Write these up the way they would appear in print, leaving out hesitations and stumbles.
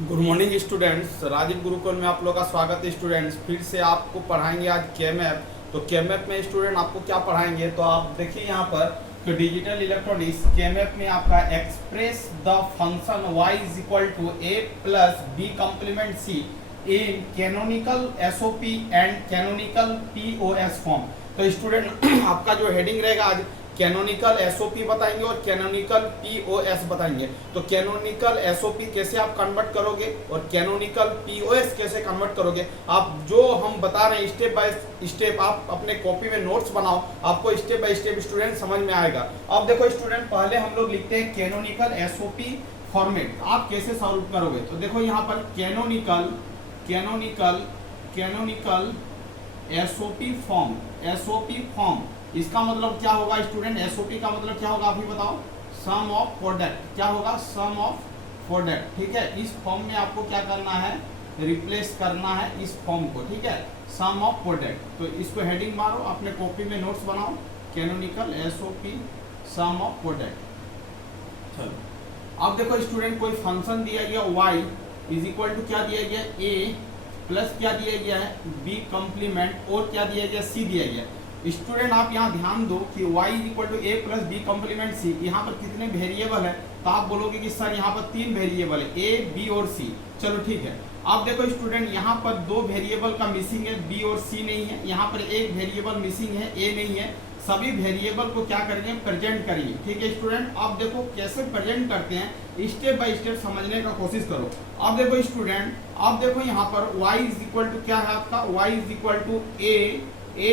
Good morning students, Rajiv Gurukul में आप लोग का स्वागत है। स्टूडेंट्स फिर से आपको पढ़ाएंगे आज केएमएफ। तो केएमएफ में स्टूडेंट आपको क्या पढ़ाएंगे, तो आप देखिए यहाँ पर कि डिजिटल इलेक्ट्रॉनिक्स केएमएफ में आपका express the function y is equal to a plus B complement C in canonical SOP and canonical POS form. तो स्टूडेंट आपका जो हेडिंग रहेगा आज कैनोनिकल एसओपी बताएंगे और कैनोनिकल पीओएस बताएंगे। तो कैनोनिकल एसओपी कैसे आप कन्वर्ट करोगे और कैनोनिकल पीओएस कैसे कन्वर्ट करोगे, आप जो हम बता रहे हैं स्टेप बाय स्टेप आप अपने कॉपी में नोट्स बनाओ, आपको स्टेप बाय स्टेप स्टूडेंट समझ में आएगा। अब देखो स्टूडेंट, पहले हम लोग लिखते हैं कैनोनिकल एसओपी फॉर्मेट। आप कैसे सॉल्व करोगे, तो देखो यहाँ पर कैनोनिकल एसओपी फॉर्म इसका मतलब क्या होगा स्टूडेंट, एसओपी का मतलब क्या होगा आप ही बताओ। सम ऑफ प्रोडक्ट, क्या होगा, सम ऑफ प्रोडक्ट। ठीक है, इस फॉर्म में आपको क्या करना है, रिप्लेस करना है इस फॉर्म को। ठीक है, सम ऑफ प्रोडक्ट। तो इसको हेडिंग मारो, अपने कॉपी में नोट्स बनाओ, canonical SOP sum of product. चलो अब देखो स्टूडेंट, कोई फंक्शन दिया गया y इज इक्वल टू क्या दिया गया, a प्लस क्या दिया गया है, b कम्प्लीमेंट और क्या दिया गया, c दिया गया। स्टूडेंट आप यहाँ ध्यान दो कि y is equal to A plus B complement C. यहाँ पर कितने वेरिएबल है, तो आप बोलोगे कि सर यहाँ पर 3 वेरिएबल है, ए बी और सी। चलो ठीक है, आप देखो स्टूडेंट यहाँ पर 2 वेरिएबल का मिसिंग है, बी और सी नहीं है। यहाँ पर एक वेरिएबल मिसिंग है, ए नहीं है। सभी वेरिएबल को क्या करेंगे, प्रेजेंट करिए। ठीक है स्टूडेंट, आप देखो कैसे प्रेजेंट करते हैं, स्टेप बाय स्टेप समझने का कोशिश करो। अब देखो स्टूडेंट, आप देखो यहाँ पर y इज इक्वल टू क्या है आपका, y इज इक्वल टू ए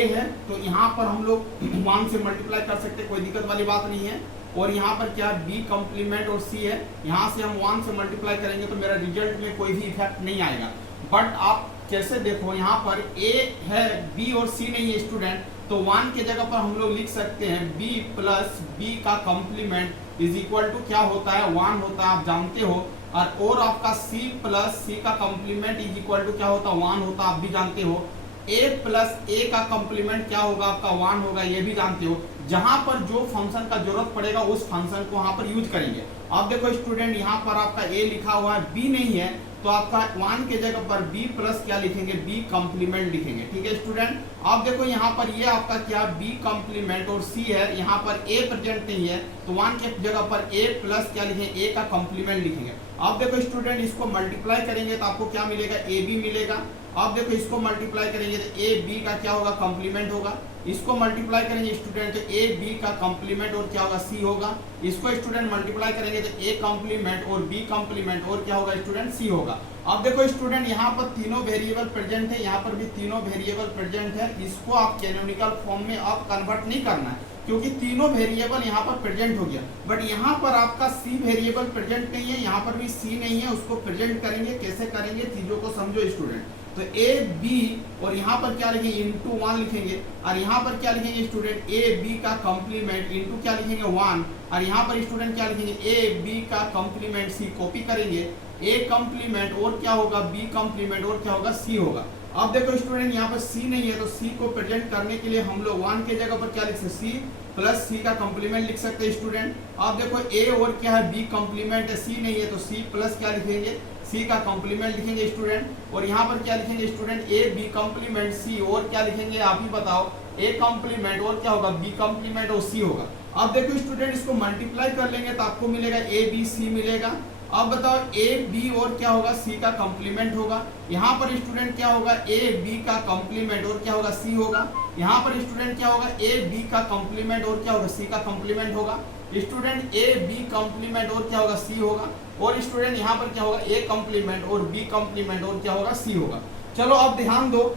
है। तो यहाँ पर हम लोग 1 से मल्टीप्लाई कर सकते हैं, कोई दिक्कत वाली बात नहीं है। और यहाँ पर क्या b कम्प्लीमेंट और c है, यहाँ से हम 1 से मल्टीप्लाई करेंगे तो मेरा रिजल्ट में कोई भी इफेक्ट नहीं आएगा। बट आप कैसे देखो, यहाँ पर a है, b और c नहीं है स्टूडेंट, तो 1 के जगह पर हम लोग लिख सकते हैं b प्लस b का कम्प्लीमेंट इज इक्वल टू क्या होता है, 1 होता है, आप जानते हो। और आपका c प्लस c का कम्प्लीमेंट इज इक्वल टू क्या होता है, 1 होता है, आप भी जानते हो। a प्लस a का कम्प्लीमेंट क्या होगा आपका, 1 होगा, ये भी जानते हो। जहां पर जो फंक्शन का जरूरत पड़ेगा उस फंक्शन को वहां पर यूज करेंगे। अब देखो स्टूडेंट, यहाँ पर आपका a लिखा हुआ है, b नहीं है, तो आपका 1 के जगह पर b प्लस क्या लिखेंगे, b कम्प्लीमेंट लिखेंगे। ठीक है स्टूडेंट, अब देखो यहाँ पर ये आपका क्या b कम्प्लीमेंट और c है, यहाँ पर a प्रेजेंट नहीं है, तो 1 के जगह पर a प्लस क्या लिखेंगे, a का कम्प्लीमेंट लिखेंगे। अब देखो स्टूडेंट, इसको मल्टीप्लाई करेंगे तो आपको क्या मिलेगा, ab मिलेगा। अब देखो इसको मल्टीप्लाई करेंगे तो ए बी का क्या होगा, कम्प्लीमेंट होगा। इसको मल्टीप्लाई करेंगे स्टूडेंट तो ए बी का कम्प्लीमेंट और क्या होगा, सी होगा। इसको स्टूडेंट मल्टीप्लाई करेंगे तो ए कम्प्लीमेंट और बी कम्प्लीमेंट और क्या होगा स्टूडेंट, सी होगा। अब देखो स्टूडेंट, यहाँ पर तीनों वेरिएबल प्रेजेंट है, यहाँ पर भी तीनों वेरिएबल प्रेजेंट है। इसको आप कैनोनिकल फॉर्म में आप कन्वर्ट नहीं करना है, क्योंकि तीनों वेरिएबल यहाँ पर प्रेजेंट हो गया। बट यहाँ पर आपका सी वेरिएबल प्रेजेंट नहीं है, यहाँ पर भी सी नहीं है, उसको प्रेजेंट करेंगे। कैसे करेंगे, चीजों को समझो स्टूडेंट। तो ए बी और यहाँ पर क्या लिखेंगे, इंटू 1 लिखेंगे। और यहाँ पर क्या लिखेंगे स्टूडेंट, ए बी का कम्प्लीमेंट इंटू क्या लिखेंगे, 1। और यहाँ पर स्टूडेंट क्या लिखेंगे, ए बी का कम्प्लीमेंट, सी कॉपी करेंगे, ए कम्प्लीमेंट और क्या होगा, बी कम्प्लीमेंट और क्या होगा, सी होगा। अब देखो स्टूडेंट, यहाँ पर सी नहीं है, तो सी को प्रेजेंट करने के लिए हम लोग 1 के जगह पर क्या लिख सकते, सी प्लस सी का कम्प्लीमेंट लिख सकते हैं स्टूडेंट। अब देखो ए और क्या है, बी कम्प्लीमेंट है, सी नहीं है, तो सी प्लस क्या लिखेंगे, सी का कम्प्लीमेंट लिखेंगे स्टूडेंट। और यहाँ पर क्या लिखेंगे स्टूडेंट, ए बी कम्प्लीमेंट सी और क्या लिखेंगे, आप ही बताओ, ए कम्प्लीमेंट और क्या होगा, बी कम्प्लीमेंट और सी होगा। अब देखो स्टूडेंट, इसको मल्टीप्लाई कर लेंगे तो आपको मिलेगा ए बी सी मिलेगा। अब बताओ, ए बी और क्या होगा, सी का कम्प्लीमेंट होगा। यहाँ पर स्टूडेंट क्या होगा, ए बी का कम्प्लीमेंट और क्या होगा, सी होगा। यहाँ पर स्टूडेंट क्या होगा, ए बी का कम्प्लीमेंट और क्या होगा, सी का कम्प्लीमेंट होगा। स्टूडेंट ए बी कम्प्लीमेंट और क्या होगा, सी होगा। और स्टूडेंट यहाँ पर क्या होगा, ए कम्प्लीमेंट और बी कम्प्लीमेंट और क्या होगा, सी होगा। चलो अब ध्यान दो,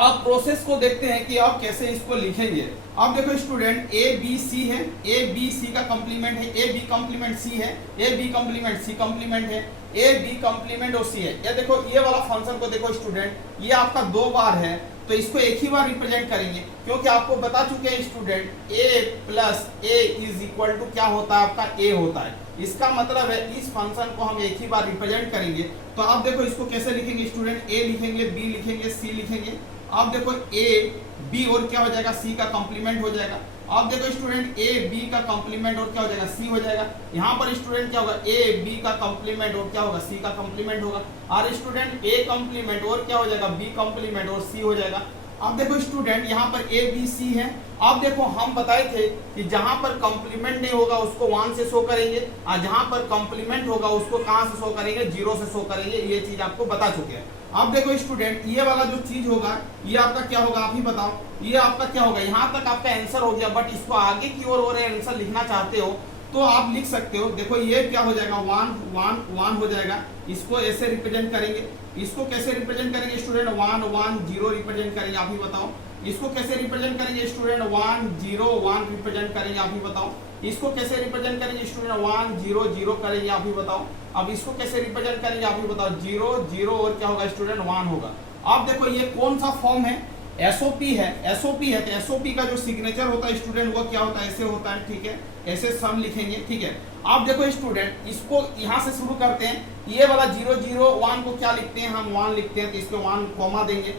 अब प्रोसेस को देखते हैं कि आप कैसे इसको लिखेंगे। अब देखो स्टूडेंट, ए बी सी है, ए बी सी का कम्प्लीमेंट है, ए बी कम्प्लीमेंट सी है, A B complement C complement है, ए बी कम्प्लीमेंट और सी है। ये देखो, ये वाला फंक्शन को देखो स्टूडेंट, ये आपका 2 बार है, तो इसको एक ही बार रिप्रेजेंट करेंगे, क्योंकि आपको बता चुके हैं student, A plus A is equal to क्या होता है आपका, ए होता है। इसका मतलब है इस फंक्शन को हम एक ही बार रिप्रेजेंट करेंगे। तो आप देखो इसको कैसे लिखेंगे स्टूडेंट, ए लिखेंगे, बी लिखेंगे, सी लिखेंगे। अब देखो ए बी और क्या हो जाएगा, सी का कम्प्लीमेंट हो जाएगा। अब देखो स्टूडेंट ए बी का कॉम्प्लीमेंट और क्या हो जाएगा सी हो जाएगा। यहाँ पर स्टूडेंट क्या होगा ए बी का कॉम्प्लीमेंट और क्या होगा सी का कॉम्प्लीमेंट होगा। और स्टूडेंट ए कॉम्प्लीमेंट और क्या हो जाएगा बी कॉम्प्लीमेंट और सी हो जाएगा। अब देखो स्टूडेंट यहाँ पर ए बी सी है। अब देखो हम बताए थे कि जहां पर कॉम्प्लीमेंट नहीं होगा उसको 1 से शो करेंगे और जहां पर कॉम्प्लीमेंट होगा उसको कहां से शो करेंगे 0 से शो करेंगे। ये चीज आपको बता चुके हैं। अब देखो स्टूडेंट ये वाला जो चीज होगा ये आपका क्या होगा आप ही बताओ। ये आपका क्या होगा यहाँ तक आपका आंसर हो गया, बट इसको आगे की ओर और आंसर लिखना चाहते हो तो आप लिख सकते हो। देखो ये क्या हो जाएगा 1 1 1 हो जाएगा। इसको ऐसे रिप्रेजेंट करेंगे। इसको कैसे रिप्रेजेंट करेंगे स्टूडेंट 1 1 0 रिप्रेजेंट करेंगे आप ही बताओ। इसको कैसे रिप्रेजेंट करेंगे स्टूडेंट 1 0 1 रिप्रेजेंट करेंगे आप ही बताओ। इसको कैसे रिप्रेजेंट करेंगे स्टूडेंट 1 0 0 करेंगे आप ही बताओ। अब इसको कैसे रिप्रेजेंट करेंगे आप ही बताओ 0 0 और क्या होगा स्टूडेंट 1 होगा। अब देखो ये कौन सा फॉर्म है एसओपी है। एसओपी है तो एसओपी का जो सिग्नेचर होता है स्टूडेंट वो क्या होता है ऐसे होता है। ठीक है ऐसे सम लिखेंगे। ठीक है अब देखो स्टूडेंट इसको यहाँ से शुरू करते हैं। ये वाला 0 0 1 को क्या लिखते हैं हम 1 लिखते हैं तो इसको 1 कॉमा देंगे।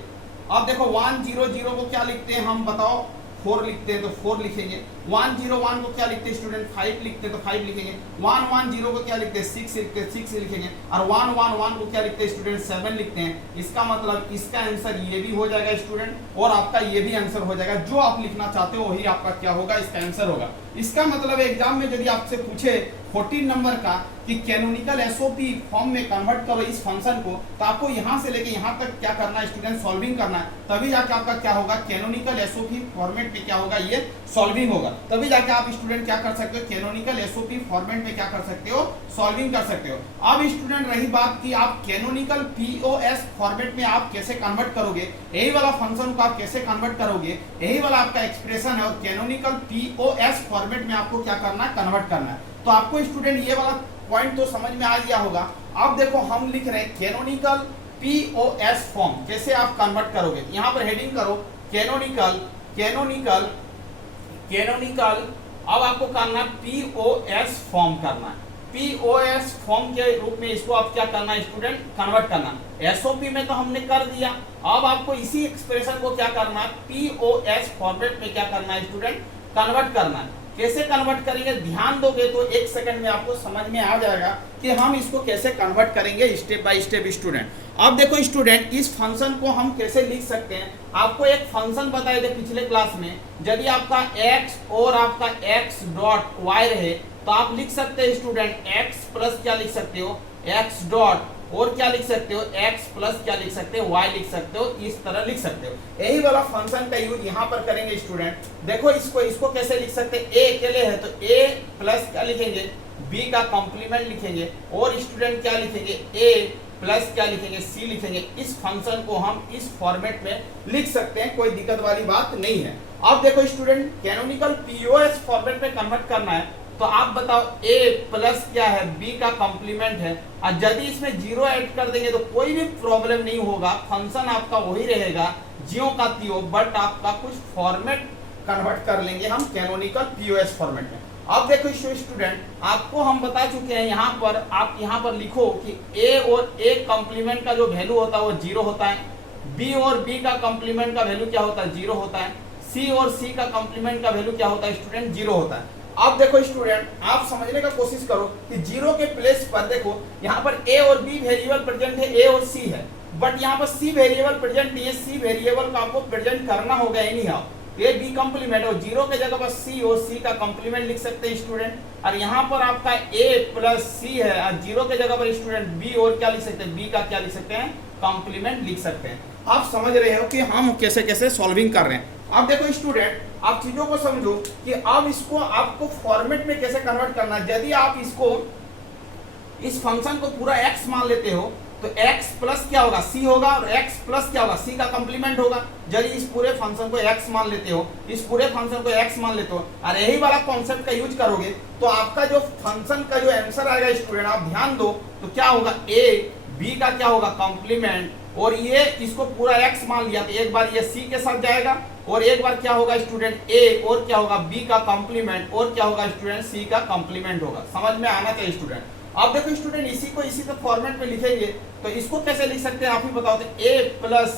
अब देखो 1 0 0 को क्या लिखते हैं हम बताओ 4 लिखते हैं तो 4 लिखेंगे। 1 0 1 को क्या लिखते हैं स्टूडेंट 5 लिखते हैं तो 5 लिखेंगे। 1 1 0 को क्या लिखते हैं 6 लिखते हैं 6 लिखेंगे। और 1 1 1 को क्या लिखते हैं स्टूडेंट 7 लिखते हैं। इसका मतलब इसका आंसर ये भी हो जाएगा स्टूडेंट और आपका ये भी आंसर हो जाएगा। जो आप लिखना चाहते हो वही आपका क्या होगा इसका आंसर होगा। इसका मतलब एग्जाम में यदि आपसे पूछे 14 नंबर का कि कैनोनिकल एसओपी फॉर्म में कन्वर्ट करो इस फंक्शन को, तो आपको यहां से लेके यहां तक क्या करना है स्टूडेंट सॉल्विंग करना है। तभी जाके आपका क्या होगा कैनोनिकल एसओपी फॉर्मेट में क्या होगा ये सॉल्विंग होगा। तभी जाके आप स्टूडेंट क्या कर सकते हो कैनोनिकल एसओपी फॉर्मेट में क्या कर सकते हो सॉल्विंग कर सकते हो। अब स्टूडेंट रही बात कि आप कैनोनिकल पीओएस फॉर्मेट में आप कैसे कन्वर्ट करोगे, यही वाला फंक्शन को आप कैसे कन्वर्ट करोगे, यही वाला आपका एक्सप्रेशन है। और कैनोनिकल पीओएस फॉर्मेट में आपको क्या करना है कन्वर्ट करना है। तो आपको स्टूडेंट ये वाला पॉइंट तो समझ में आ गया होगा। अब देखो हम लिख रहे हैं कैनोनिकल पीओएस फॉर्म कैसे आप कन्वर्ट करोगे। यहां पर हेडिंग करो कैनोनिकल कैनोनिकल कैनोनिकल। अब आपको करना है पीओएस फॉर्म करना है। पीओएस फॉर्म के रूप में इसको आप क्या करना है स्टूडेंट कन्वर्ट करना। एसओपी में तो हमने कर दिया, अब आपको इसी एक्सप्रेशन को क्या करना है पीओएस फॉर्मेट में क्या करना है स्टूडेंट कन्वर्ट करना है। कैसे कन्वर्ट करेंगे ध्यान दोगे तो 1 सेकंड में आपको समझ में आ जाएगा कि हम इसको कैसे कन्वर्ट करेंगे स्टेप बाय स्टेप स्टूडेंट। अब देखो स्टूडेंट इस फंक्शन को हम कैसे लिख सकते हैं। आपको एक फंक्शन बताए थे पिछले क्लास में, यदि आपका x और आपका x डॉट y रहे तो आप लिख सकते हैं स्टूडेंट x प्लस क्या लिख सकते हो x डॉट और क्या लिख सकते हो x प्लस क्या लिख सकते हो y लिख सकते हो। इस तरह लिख सकते हो। यही वाला फंक्शन का यूज यहाँ पर करेंगे स्टूडेंट। देखो इसको कैसे लिख सकते हैं a अकेले है तो a प्लस क्या लिखेंगे b का कॉम्प्लीमेंट लिखेंगे और स्टूडेंट क्या लिखेंगे a प्लस क्या लिखेंगे c लिखेंगे। इस फंक्शन को हम इस फॉर्मेट में लिख सकते हैं, कोई दिक्कत वाली बात नहीं है। अब देखो स्टूडेंट कैनोनिकल पीओएस फॉर्मेट में कन्वर्ट करना है तो आप बताओ a प्लस क्या है b का कॉम्प्लीमेंट है। और यदि इसमें 0 ऐड कर देंगे तो कोई भी प्रॉब्लम नहीं होगा, फंक्शन आपका वही रहेगा ज्यों का त्यों, बट आपका कुछ फॉर्मेट कन्वर्ट कर लेंगे हम कैनोनिकल पीओएस फॉर्मेट में। अब देखो स्टूडेंट आपको हम बता चुके हैं यहाँ पर आप यहाँ पर लिखो कि a और a कॉम्प्लीमेंट का जो वैल्यू होता है वो 0 होता है, b और b का कॉम्प्लीमेंट का वैल्यू क्या होता है 0 होता है, c और c का कॉम्प्लीमेंट का वैल्यू क्या होता है स्टूडेंट 0 होता है। अब देखो स्टूडेंट आप समझने का कोशिश करो कि 0 के प्लेस पर देखो यहाँ पर a और b वेरिएबल प्रेजेंट है, a और c है, बट यहाँ पर c वेरिएबल प्रेजेंट नहीं है। c वेरिएबल को आपको प्रेजेंट करना होगा एनी हाउ। ये b कॉम्प्लीमेंट और 0 के जगह पर c और c का कॉम्प्लीमेंट लिख सकते हैं स्टूडेंट। और यहाँ पर आपका a प्लस c है और 0 के जगह पर स्टूडेंट b और क्या लिख सकते हैं b का क्या लिख सकते हैं कॉम्प्लीमेंट लिख सकते हैं। आप समझ रहे हो कि हम कैसे कैसे सॉल्विंग कर रहे हैं। अब देखो स्टूडेंट आप चीजों को समझो कि अब इसको आपको फॉर्मेट में कैसे कन्वर्ट करना है। यदि आप इसको इस फंक्शन को पूरा x मान लेते हो तो x प्लस क्या होगा c होगा और x प्लस क्या होगा c का कॉम्प्लीमेंट होगा। यदि इस पूरे फंक्शन को x मान लेते हो, इस पूरे फंक्शन को x मान लेते हो और यही वाला कॉन्सेप्ट का यूज करोगे तो आपका जो फंक्शन का जो आंसर आएगा स्टूडेंट आप ध्यान दो तो क्या होगा a b का क्या होगा कॉम्प्लीमेंट और ये इसको पूरा x मान लिया तो एक बार ये c के साथ जाएगा और एक बार क्या होगा स्टूडेंट a और क्या होगा b का कॉम्प्लीमेंट और क्या होगा स्टूडेंट c का कॉम्प्लीमेंट होगा। समझ में आना चाहिए स्टूडेंट। अब देखो स्टूडेंट इसी को इसी फॉर्मेट में लिखेंगे तो इसको कैसे लिख सकते हैं आप ही बताओ। तो ए प्लस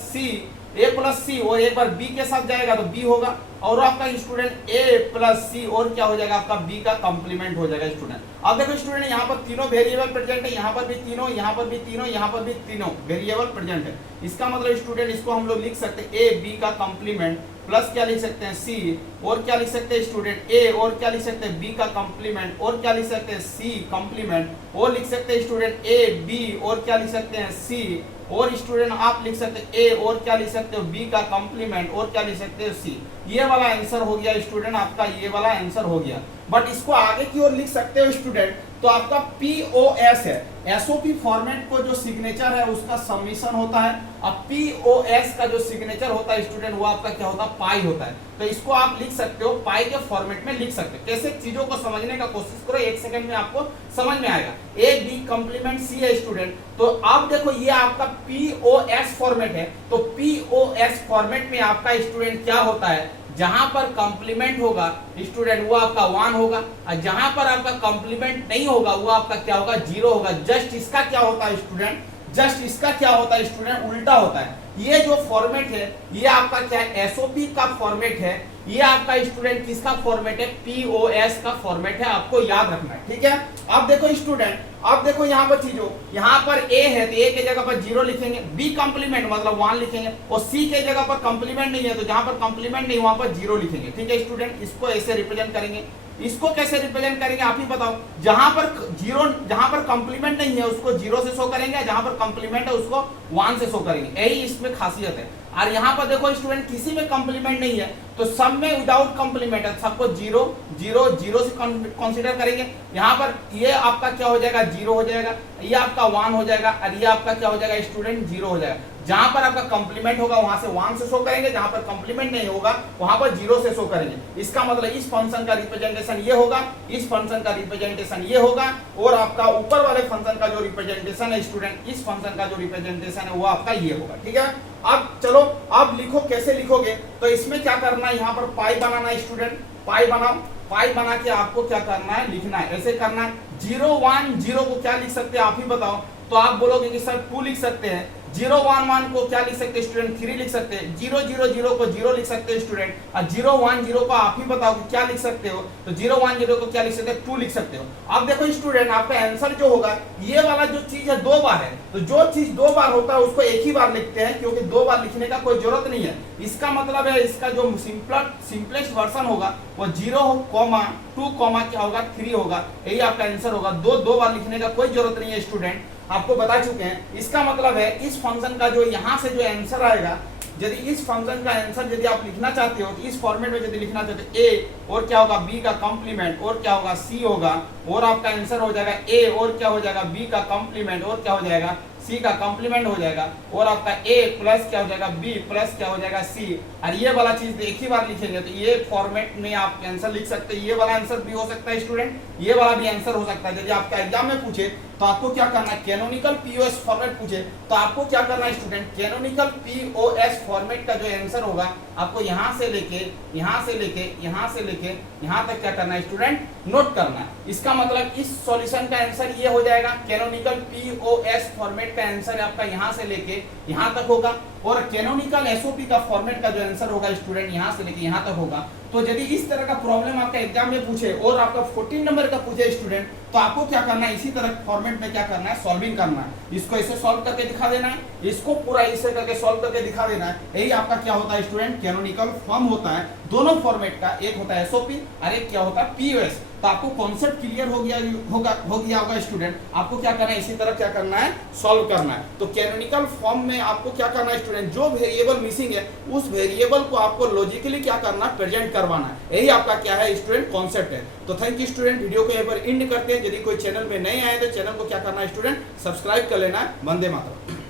सी और एक बार बी के साथ जाएगा तो बी होगा और आपका स्टूडेंट ए प्लस सी और क्या हो जाएगा आपका बी का कॉम्प्लीमेंट हो जाएगा स्टूडेंट। अब देखो स्टूडेंट यहाँ पर तीनों वेरिएबल प्रेजेंट है, यहाँ पर भी तीनों, यहाँ पर भी तीनों, यहाँ पर भी तीनों वेरिएबल प्रेजेंट है। इसका मतलब स्टूडेंट इसको हम लोग लिख सकते हैं ए बी का कॉम्प्लीमेंट प्लस क्या लिख सकते हैं सी और क्या लिख सकते हैं स्टूडेंट ए और क्या लिख सकते हैं बी का कॉम्प्लीमेंट और क्या लिख सकते हैं सी कॉम्प्लीमेंट और लिख सकते हैं स्टूडेंट ए बी और क्या लिख सकते हैं सी और स्टूडेंट आप लिख सकते हैं ए और क्या लिख सकते हो बी का कॉम्प्लीमेंट और क्या लिख सकते हो सी। ये वाला आंसर हो गया स्टूडेंट आपका, ये वाला आंसर हो गया। बट इसको आगे की ओर लिख सकते हो स्टूडेंट तो आपका POS है, SOP फॉर्मेट को जो सिग्नेचर है उसका सबमिशन होता है। अब POS का जो सिग्नेचर होता है स्टूडेंट वो आपका क्या होता है पाई होता है। तो इसको आप लिख सकते हो पाई के फॉर्मेट में लिख सकते हो। कैसे चीजों को समझने का कोशिश करो, एक सेकंड में आपको समझ में आएगा। ए बी कॉम्प्लीमेंट सी है स्टूडेंट, तो आप देखो ये आपका POS फॉर्मेट है। तो POS फॉर्मेट में आपका स्टूडेंट क्या होता है, जहां पर कॉम्प्लीमेंट होगा स्टूडेंट वो आपका 1 होगा और जहां पर आपका कॉम्प्लीमेंट नहीं होगा वो आपका क्या होगा 0 होगा। जस्ट इसका क्या होता है स्टूडेंट, जस्ट इसका क्या होता है स्टूडेंट उल्टा होता है। ये जो फॉर्मेट है ये आपका क्या है SOP का फॉर्मेट है, ये आपका स्टूडेंट किसका फॉर्मेट है POS का फॉर्मेट है, आपको याद रखना है। ठीक है, अब देखो स्टूडेंट, अब देखो यहाँ पर चीजों, यहाँ पर A है तो A के जगह पर 0 लिखेंगे, B कॉम्प्लीमेंट मतलब 1 लिखेंगे और C के जगह पर कॉम्प्लीमेंट नहीं है तो जहां पर कॉम्प्लीमेंट नहीं वहां पर 0 लिखेंगे। ठीक है स्टूडेंट, इसको ऐसे रिप्रेजेंट करेंगे। इसको कैसे रिप्रेजेंट करेंगे आप ही बताओ। जहां पर 0, जहां पर कॉम्प्लीमेंट नहीं है उसको 0 से शो करेंगे, जहां पर कॉम्प्लीमेंट है उसको 1 से शो करेंगे। यही इसमें खासियत है। और यहाँ पर देखो स्टूडेंट किसी में कॉम्प्लीमेंट नहीं है तो सब में विदाउट कॉम्प्लीमेंट है, सबको 0 0 0 से कंसीडर करेंगे। यहाँ पर ये आपका क्या हो जाएगा 0 हो जाएगा, ये आपका 1 हो जाएगा और ये आपका क्या हो जाएगा स्टूडेंट 0 हो जाएगा। जहां पर आपका कॉम्प्लीमेंट होगा वहां से 1 से शो करेंगे, जहां पर कॉम्प्लीमेंट नहीं होगा वहां पर 0 से शो करेंगे। इसका मतलब इस फंक्शन का रिप्रेजेंटेशन ये होगा, इस फंक्शन का रिप्रेजेंटेशन ये होगा और आपका ऊपर वाले फंक्शन का जो रिप्रेजेंटेशन है स्टूडेंट, इस फंक्शन का जो रिप्रेजेंटेशन है वो आपका ये होगा। ठीक है, अब चलो अब लिखो, कैसे लिखोगे तो इसमें क्या करना है, यहाँ पर पाई बनाना है स्टूडेंट, पाई बनाओ। पाई बना के आपको क्या करना है लिखना है, ऐसे करना है। 0 1 0 को क्या लिख सकते हैं आप ही बताओ। तो आप बोलोगे कि सर 2 लिख सकते हैं। 0 1 1 को क्या लिख सकते हैं स्टूडेंट 3 लिख सकते हैं। 0 0 0 को 0 लिख सकते हैं स्टूडेंट और 0 1 0 को आप ही बताओ कि क्या लिख सकते हो। तो 0 1 0 को क्या लिख सकते हैं 2 लिख सकते हो। अब देखो स्टूडेंट आपका आंसर जो होगा ये वाला जो चीज है 2 बार है, तो जो चीज 2 बार होता है उसको एक ही बार लिखते हैं क्योंकि 2 बार लिखने का कोई जरूरत नहीं है। इसका मतलब है इसका जो सिंपलेस्ट वर्जन होगा वो 0, 2, क्या होगा 3 होगा, यही आपका आंसर होगा। 2 बार लिखने का कोई जरूरत नहीं है स्टूडेंट, आपको बता चुके हैं। इसका मतलब है इस फंक्शन का जो यहाँ से जो आंसर आएगा, यदि इस फंक्शन का आंसर यदि आप लिखना चाहते हो तो इस फॉर्मेट में यदि लिखना चाहते हो A और क्या होगा B का कॉम्प्लीमेंट और क्या होगा C होगा और आपका आंसर हो जाएगा A और क्या हो जाएगा B का कॉम्प्लीमेंट और क्या हो जाएगा C का कॉम्प्लीमेंट हो जाएगा और आपका A प्लस क्या हो जाएगा B प्लस क्या हो जाएगा C। और ये वाला चीज एक ही बार लिखेंगे तो ये फॉर्मेट में आप आंसर लिख सकते हैं। ये वाला आंसर भी हो सकता है स्टूडेंट, ये वाला भी आंसर हो सकता है। यदि आपका एग्जाम में पूछे तो आपको क्या करना है, कैनोनिकल POS फॉर्मेट पूछे तो आपको क्या करना है स्टूडेंट, कैनोनिकल POS फॉर्मेट का जो आंसर होगा आपको यहाँ से लेके यहाँ से लेके यहाँ से लेके यहाँ तक क्या करना है स्टूडेंट नोट करना है। इसका मतलब इस सॉल्यूशन का आंसर ये हो जाएगा, कैनोनिकल POS फॉर्मेट का आंसर आपका यहाँ से लेके यहाँ तक होगा और कैनोनिकल SOP का फॉर्मेट का जो आंसर होगा स्टूडेंट यहाँ से लेके यहाँ तक होगा। तो यदि इस तरह का प्रॉब्लम आपका एग्जाम में पूछे और आपका 14 नंबर का पूछे स्टूडेंट तो आपको क्या करना है, इसी तरह फॉर्मेट में क्या करना है सॉल्विंग करना है। इसको ऐसे सॉल्व करके दिखा देना है, इसको पूरा ऐसे करके सॉल्व करके दिखा देना है। यही आपका क्या होता है स्टूडेंट कैनोनिकल फॉर्म होता है दोनों फॉर्मेट का, एक होता है SOP और एक क्या होता है POS। तो आपको कॉन्सेप्ट क्लियर हो गया होगा स्टूडेंट। आपको क्या करना है, इसी तरह क्या करना है सॉल्व करना है। तो कैनोनिकल फॉर्म में आपको क्या करना है स्टूडेंट, जो वेरिएबल मिसिंग है उस वेरिएबल को आपको लॉजिकली क्या करना है प्रेजेंट करवाना है। यही आपका क्या है स्टूडेंट कॉन्सेप्ट है। तो थैंक यू स्टूडेंट, वीडियो को यहाँ पर एंड करते हैं। यदि कोई चैनल पे नए आए तो चैनल को क्या करना है स्टूडेंट सब्सक्राइब कर लेना है। वंदे मातरम।